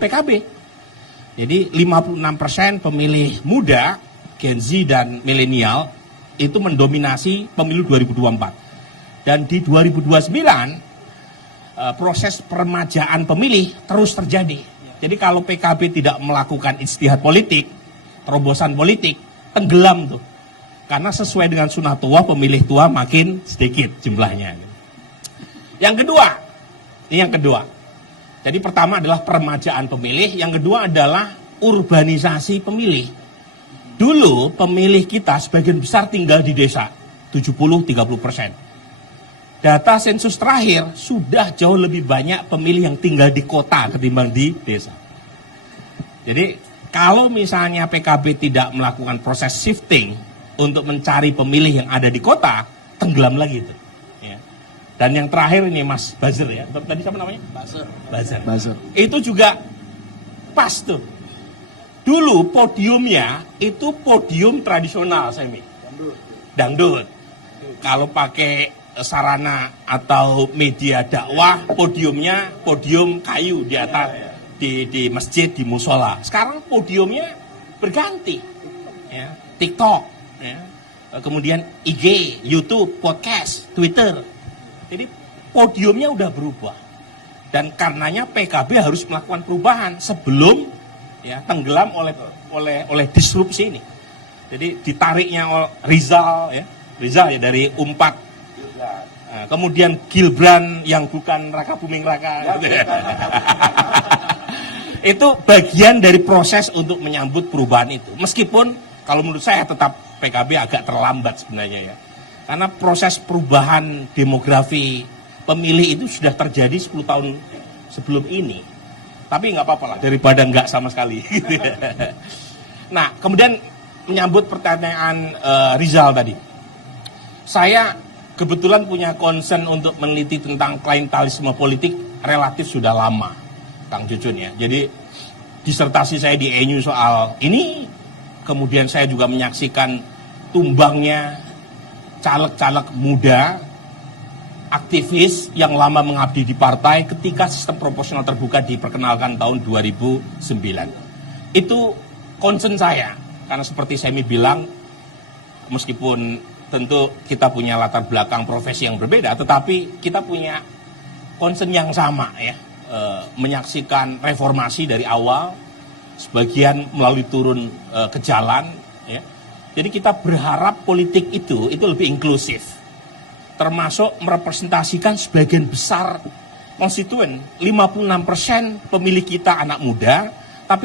PKB. Jadi 56% pemilih muda, Gen Z dan milenial itu mendominasi pemilu 2024. Dan di 2029 proses peremajaan pemilih terus terjadi. Jadi kalau PKB tidak melakukan ijtihad politik, terobosan politik, tenggelam tuh. Karena sesuai dengan sunnah tua, pemilih tua makin sedikit jumlahnya. Yang kedua. Jadi pertama adalah peremajaan pemilih, yang kedua adalah urbanisasi pemilih. Dulu pemilih kita sebagian besar tinggal di desa, 70-30%. Data sensus terakhir sudah jauh lebih banyak pemilih yang tinggal di kota ketimbang di desa. Jadi kalau misalnya PKB tidak melakukan proses shifting untuk mencari pemilih yang ada di kota, tenggelam lagi itu. Ya. Dan yang terakhir ini Mas Buzzer ya, tadi siapa namanya? Buzzer. Itu juga pas tuh. Dulu podiumnya itu podium tradisional, Semi. Dangdut. Kalau pakai sarana atau media dakwah, podiumnya podium kayu di atas di masjid, di musola. Sekarang podiumnya berganti, ya. TikTok, ya. Kemudian IG, YouTube, podcast, Twitter. Jadi podiumnya udah berubah. Dan karenanya PKB harus melakukan perubahan sebelum ya tenggelam oleh disrupsi ini. Jadi ditariknya Rizal ya dari Umpat. Nah, kemudian Gibran yang bukan Raka Buming Raka. Gitu ya. Itu bagian dari proses untuk menyambut perubahan itu. Meskipun kalau menurut saya tetap PKB agak terlambat sebenarnya ya. Karena proses perubahan demografi pemilih itu sudah terjadi 10 tahun sebelum ini. Tapi nggak apa-apa lah, daripada nggak sama sekali. Nah, kemudian menyambut pertanyaan Rizal tadi. Saya kebetulan punya concern untuk meneliti tentang klientelisme politik relatif sudah lama, Kang Jujun ya. Jadi disertasi saya di ENU soal ini, kemudian saya juga menyaksikan tumbangnya caleg-caleg muda, aktivis yang lama mengabdi di partai ketika sistem proporsional terbuka diperkenalkan tahun 2009. Itu concern saya, karena seperti Semi bilang, meskipun tentu kita punya latar belakang profesi yang berbeda, tetapi kita punya concern yang sama ya, menyaksikan reformasi dari awal, sebagian melalui turun ke jalan. Ya. Jadi kita berharap politik itu lebih inklusif, termasuk merepresentasikan sebagian besar konstituen. 56% pemilih kita anak muda,